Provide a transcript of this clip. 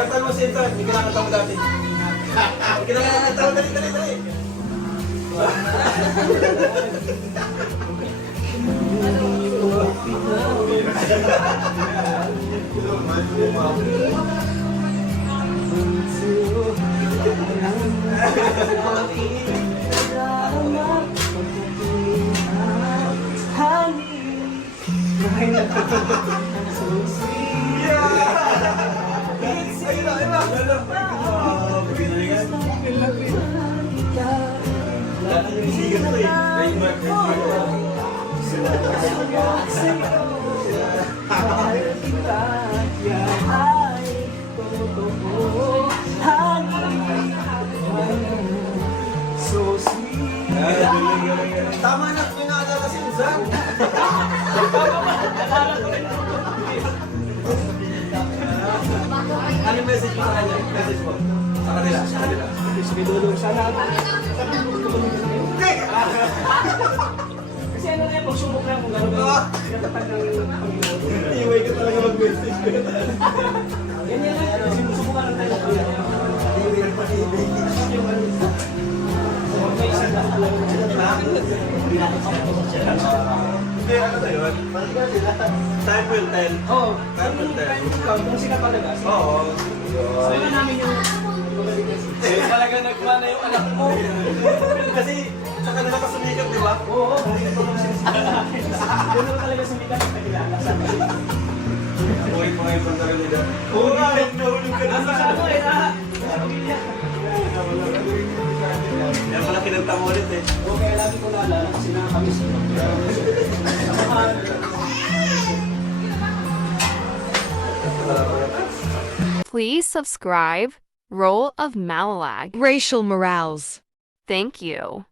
Kanta mo si Intan, hindi kinakanta mo dati. Kinakanta mo, dali. Tama na, pinakadala si Inzan. Ano yung message mo sa kanya? Message mo? Sa kanila? Sige, dulong. Sana ako. Kasi ano na yung pagsubok lang kung gano'n ba natatag ng Panginoon. Iway ka talaga mag-message. Yan lang. Sinusubukan lang tayo. Iway pa ni Iway. May isang daan lang. Hindi, ano na yun? Time will tell. Oo. Time will tell. Kung sila talaga. Oo. Sabi na namin yung Talaga nagmana yung anak mo. Kasi sa kanila ka sumikat, di ba? oo. Yun naman talaga sumikat sa kanila. Uy, mga ibang talaga nila. Oo nga, nahulog ka na Ang sa masama eh, sa pamilya. Kaya pala kinanta mo ulit eh. Oo, kaya lagi ko naalala kasi nakakamiss ko. Please subscribe, Role of Malalag. Racial Morales. Thank you.